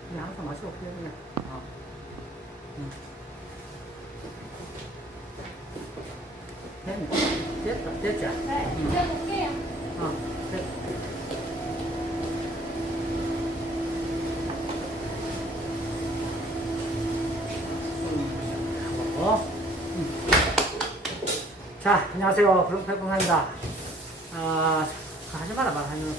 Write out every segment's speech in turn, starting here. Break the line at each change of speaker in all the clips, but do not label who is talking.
그냥 항상 마시고 그냥. 됐네. 됐다. 됐지?
네, 이제 볼게요.
됐다. 자, 안녕하세요. 구름팔공사입니다. 하지 마라, 말하면서.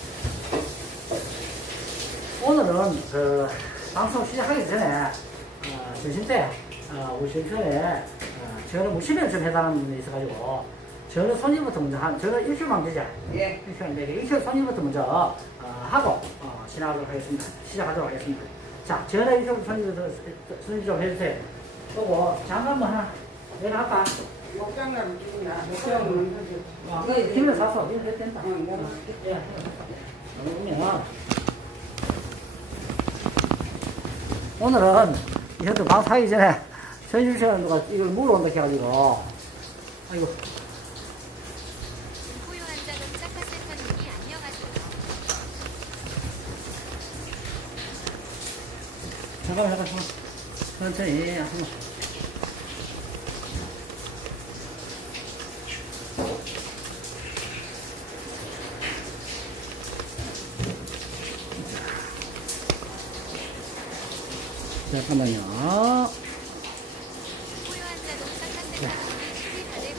오늘은, 방송 시작하기 전에, 점심 때, 우리 점심에, 저는 무심을 좀 해달라는 분이 있어가지고, 저는 손님부터 먼저 저는 일주일만 되죠?
예.
일주일만 되게, 일주일 손님부터 먼저, 하고, 지나가도록 하겠습니다. 시작하도록 하겠습니다. 자, 저는 일주일 손님 좀 해주세요. 그리고, 장갑 뭐 하나, 내가 할까?
목장갑 끼나 목장은 하지.
김을 사서, 김을 해도 된다.
내가
예. 그러면, 오늘은, 이현도 방 사기 전에, 전주시간 누가 이걸 물어온다 해가지고, 아이고.
고요한 자동차 카센터님이 안녕하세요.
잠깐만. 천천히, 한번. 잠깐만요.
고요한 자동차 카센터님이 수리 받을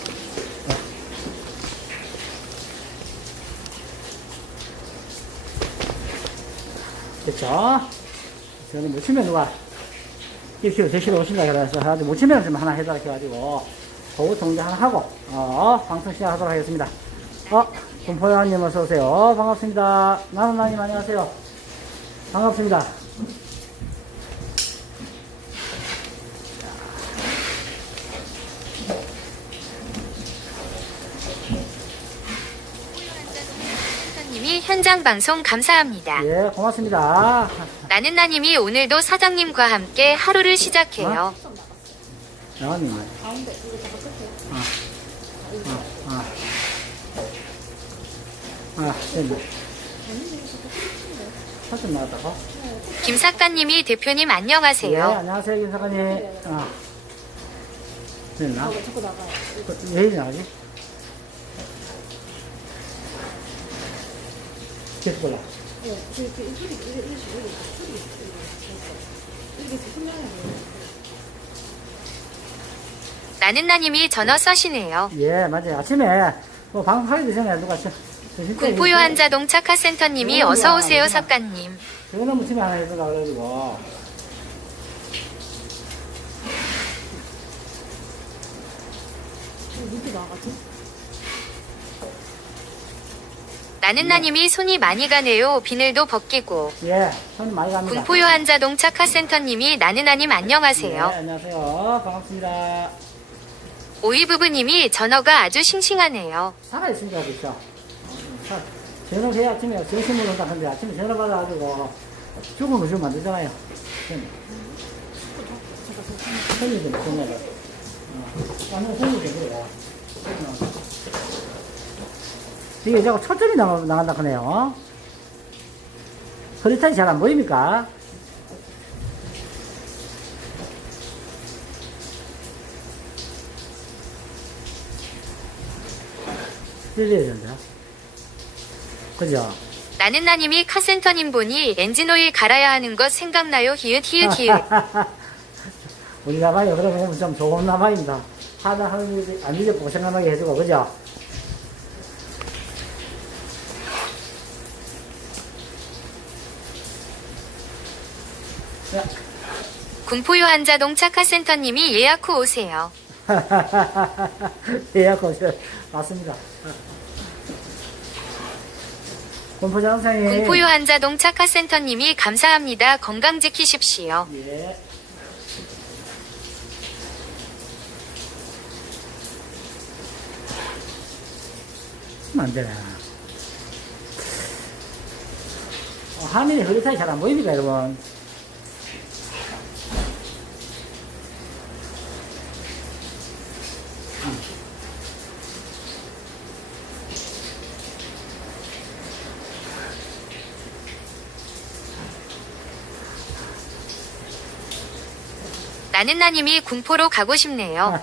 됐죠? 저는 무침면 누가 1kg, 100kg 오신다 그래서 무침면 좀 하나 해달라 해가지고 보고 통제 하나 하고 방송 시작하도록 하겠습니다. 군포여왕님 어서오세요. 반갑습니다. 나는나님 안녕하세요. 반갑습니다.
고요한 자동차 카센터님이 현장 방송 감사합니다.
예, 고맙습니다.
나는나님이 오늘도 사장님과 함께 하루를 시작해요.
나원님.
가운데 이거 저거 끝에.
됐네. 사진 나왔다고?
김사과님이 대표님
예,
안녕하세요.
안녕하세요, 김사관님. 됐나?
저거 나가요.
왜 이리 나가지? 계속 골라.
예, 이 소리 이게 분명해요.
나는나님이 전어 써시네요.
예, 맞아요. 아침에, 방송하기 전에 누가
공포요한 자동차 카센터님이 어서오세요 사과님.
저거는 무침에 하나 해달라 그래가지고.
밑에 나가지?
나는나님이 손이 많이 가네요. 비늘도 벗기고.
예, 손 많이 갑니다.
공포요한 자동차 카센터님이 나는나님
예,
안녕하세요.
안녕하세요. 반갑습니다.
오이부부님이 전어가 아주 싱싱하네요.
살아있으니까 그렇죠. 전화 해 아침에 점심을 온다 근데 아침에 전화 받아가지고 죽은 거 주면 안 되잖아요. 손이 좀 전화를. 완전 손이 좀 그래요. 이게 자꾸 초점이 나간다 그네요. 허리탄이 잘 안 보입니까? 찔려야 된다. 그죠?
나는나님이 카센터님 보니 엔진오일 갈아야 하는 것 생각나요. 히읗.
우리 나방이 그러고 보면 좀 좋은 나방입니다. 하다 하는 안 잊어 고생하게 해주고, 그죠?
공포요한 자동차 카센터님이 예약 후 오세요.
예약 오세요. 맞습니다. 공포장상이.
공포요한 자동차 카센터님이 감사합니다. 건강 지키십시오.
예. 안 되네. 화면에 허리탄이 잘 안 보입니까, 여러분?
나는 나님이 군포로 가고 싶네요.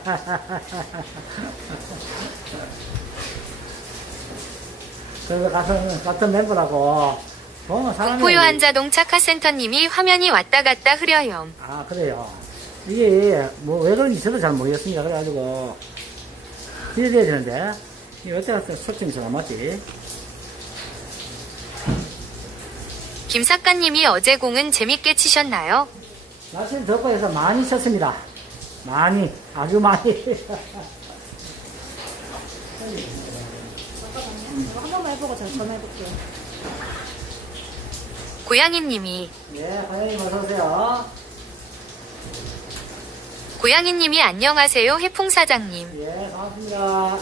그래서 가서 같은 멤버라고. 사람이.
군포요 한자동차 카센터님이 화면이 왔다 갔다 흐려요.
아, 그래요. 이게, 뭐, 왜 그런지 저도 잘 모르겠습니다. 그래가지고, 기대돼야 되는데, 이게 어떻게 해서 초점이 잘 안 맞지?
김 작가님이 어제 공은 재밌게 치셨나요?
날씨는 덥고 해서 많이 쳤습니다. 많이, 아주 많이.
잠깐만요. 이거 한 번만 해보고 제가 전화해볼게요.
고양이님이
네, 과장님 어서오세요.
고양이님이 안녕하세요 해풍사장님.
예, 반갑습니다.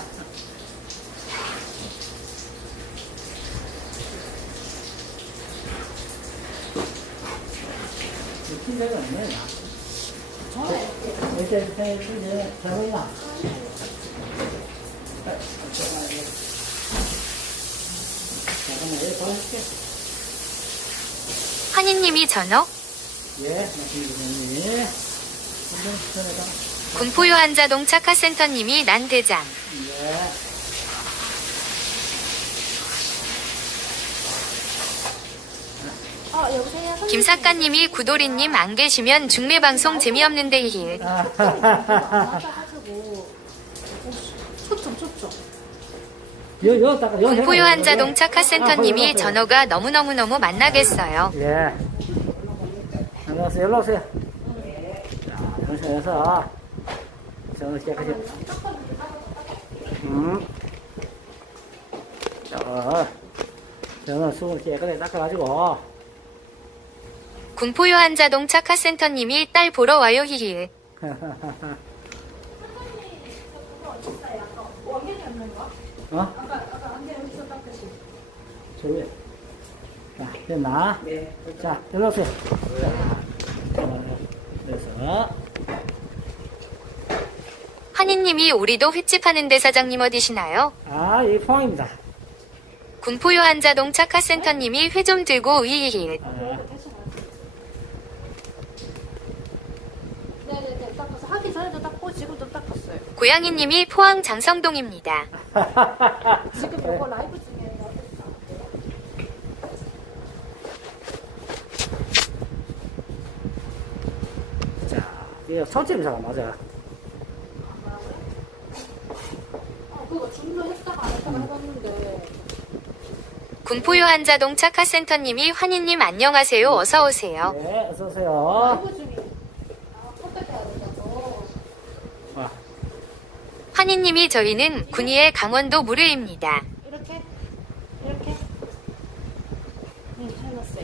팀장이 없네, 나.
전화해볼게요.
이렇게 팀장이 잘 보이나? 잠깐만, 예, 도와줄게.
환희님이 전어
예, 맞습니다, 예. 팀장 전에다.
군포요 한자동차 카센터님이 난 대장.
예.
여보세요?
김 작가님이 구도리님 안 계시면 중매방송 재미없는데 힐.
가지고 초점.
군포요 한자동차 카센터님이 전어가 너무너무너무 만나겠어요.
예. 안녕하세요. 연락 오세요. 자, 영상에서 전화 시작하세요. 저는 수건을 깨끗하게 닦아가지고.
군포요 한자동차 카센터님이 딸 보러 와요 히힐.
어? 저기. 자, 됐나? 네. 자, 연락 오세요. 자, 그래서.
환희님이 우리도 횟집 하는데 사장님 어디시나요?
아, 이 포항입니다.
군포요 한자동차 카센터님이 회 좀 들고 위힐.
아,
네네네. 닦아서 하기 전에도 닦고 지금도 닦았어요.
고양이님이 포항 장성동입니다.
지금 이거 라이브 중에
자, 이거 초점이 잘 안 맞아.
그거 준도 했다가 안 했다가 해봤는데
군포요 한자동차 카센터님이 환희님 안녕하세요 어서오세요.
네, 어서오세요.
라이브 중에 컨택해야 된다고.
아,
환희님이 저희는 군위의 강원도 무료입니다.
이렇게 네 해놨어요.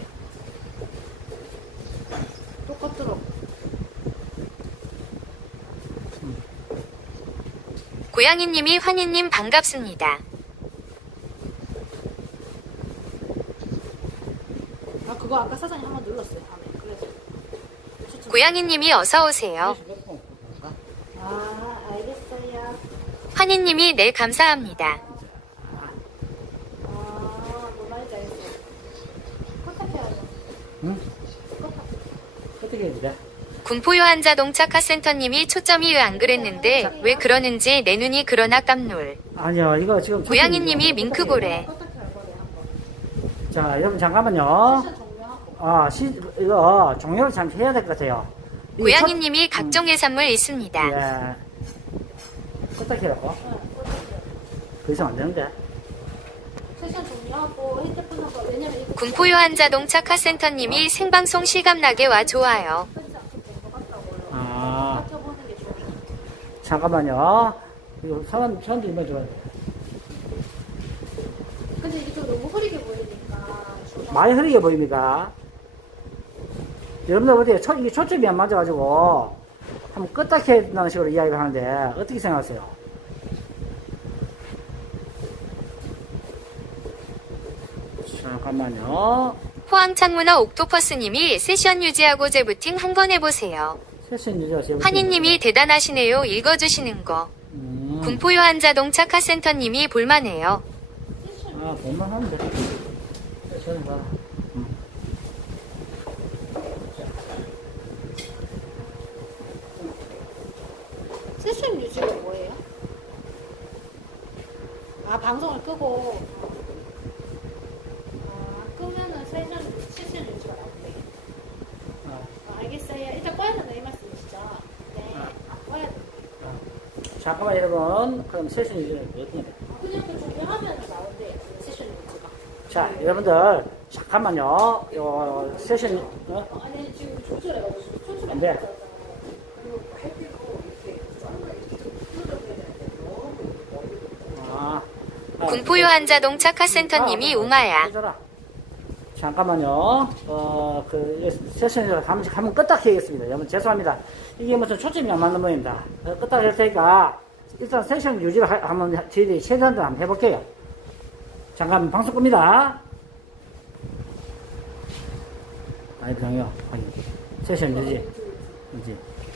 똑같도록.
고양이님이 환희님 반갑습니다.
그거 아까 사장님 한번 눌렀어요. 밤에. 그래서 추천.
고양이님이 어서오세요.
알겠어요.
환희님이 네 감사합니다.
뭐 말인지 알겠어요. 컨택해야죠.
응? 어떻게 해야 돼?
군포요 한자동차 카센터님이 초점이 왜 안 그랬는데 왜 그러는지 내 눈이 그러나 깜놀.
아니요, 이거 지금.
고양이님이 밍크고래.
컨택해야 거래 한번.
자, 여러분, 잠깐만요.
시간 종료하고.
이거 종료를 참 해야 될 것 같아요. 이
고양이님이 각종 해산물 있습니다.
예. 껐다 켜라고? 그 이상 안 되는데.
세션 종료하고 핸드폰하고 왜냐면 이거
군포요 한자동차 카센터님이 생방송 실감나게 와 좋아요.
편지 안 된것 같다고요.
아,
켜보는 게 좋아요.
잠깐만요. 이거 사람들이 뭐 좋아해.
근데 이게 좀 너무 흐리게 보이니까 좀
많이 흐리게 보입니다. 여러분들 어때요? 이게 초점이 안 맞아가지고 한번 껐다 켜야 된다는 식으로 이야기를 하는데 어떻게 생각하세요? 잠깐만요.
포항 창문어 옥토퍼스님이 세션 유지하고 재부팅 한 번 해보세요.
세션 유저
환희님이 대단하시네요. 읽어주시는 거. 군포요 한자동차 카센터님이 볼만해요.
아, 돈만 하면 돼. 세션 봐.
유지가 뭐예요? 아, 방송을 끄고. 끄면은 세션 유지가 나온대. 알겠어요. 일단 꺼야 된다 이 말씀이시죠? 네. 꺼야 된다.
잠깐만 여러분. 그럼 세션 유지는 어떻게 돼?
그냥 그 조명하면 나온대. 세션 유지가.
자, 여러분들 잠깐만요. 요 세션
아니 지금 조절해가지고 조절.
안 돼. 아,
군포유 한자동차 카센터님이 웅아야.
해줘라. 잠깐만요. 세션을 한번 껐다 켜겠습니다. 여러분, 죄송합니다. 이게 무슨 초점이 안 맞는 모양입니다. 껐다 켤 테니까, 일단 세션 유지를 한번 저희들이 최선을 한번 해볼게요. 잠깐, 방송 끕니다. 아이, 병이요. 세션 유지.